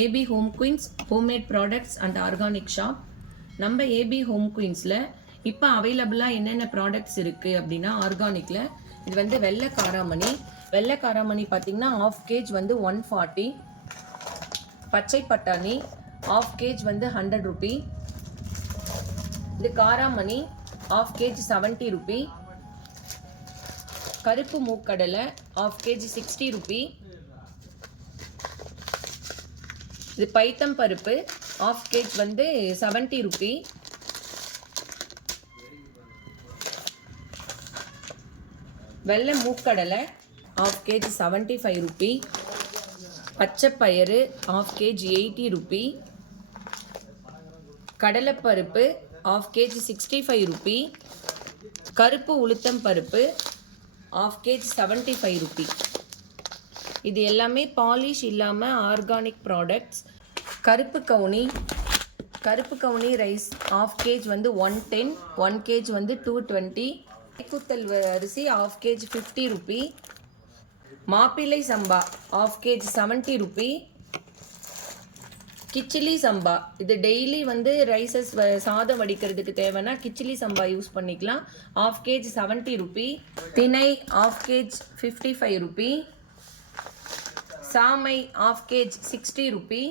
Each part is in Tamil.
AB home queens homemade products and organic shop. நம்ம ஏபி ஹோம் குயின்ஸில் இப்போ அவைலபிளாக என்னென்ன ப்ராடக்ட்ஸ் இருக்குது அப்படின்னா ஆர்கானிக்கில் இது வந்து வெள்ளை காராமணி பார்த்திங்கன்னா ½ kg வந்து 140. பச்சை பட்டாணி ½ kg வந்து 100 ரூபி. இது காராமணி ½ kg 70 ரூபி. கருப்பு மூக்கடலை ½ kg 60 ரூபி. இது பைத்தம் பருப்பு ½ kg வந்து 70 ரூபி. வெள்ளை மூக்கடலை ½ kg 75 ரூபி. பச்சைப்பயிறு ½ kg 80 ரூபி. கடலைப்பருப்பு ½ kg 65 ரூபி. கருப்பு உளுத்தம் பருப்பு ½ kg 75 ரூபி. இது எல்லாமே பாலிஷ் இல்லாமல் ஆர்கானிக் ப்ராடக்ட்ஸ். கருப்பு கவுனி ரைஸ் ½ kg வந்து 110, 1 kg வந்து 220. குத்தல் அரிசி ½ kg 50 ரூபி. மாப்பிள்ளை சம்பா ½ kg 70 ரூபி. கிச்சிலி சம்பா இது டெய்லி வந்து ரைசஸ் சாதம் வடிக்கிறதுக்கு தேவைன்னா கிச்சிலி சம்பா யூஸ் பண்ணிக்கலாம். ½ kg 70 ரூபி. திணை ½ kg 55 ரூபி. சாமை ½ kg 60 ரூபி.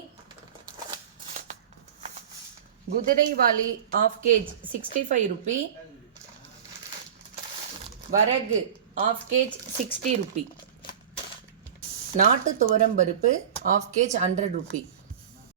குதிரைவாலி ½ kg 65 ரூபி. வரகு ½ kg 60 ரூபி. நாட்டு துவரம்பருப்பு ½ kg 100 ரூபி.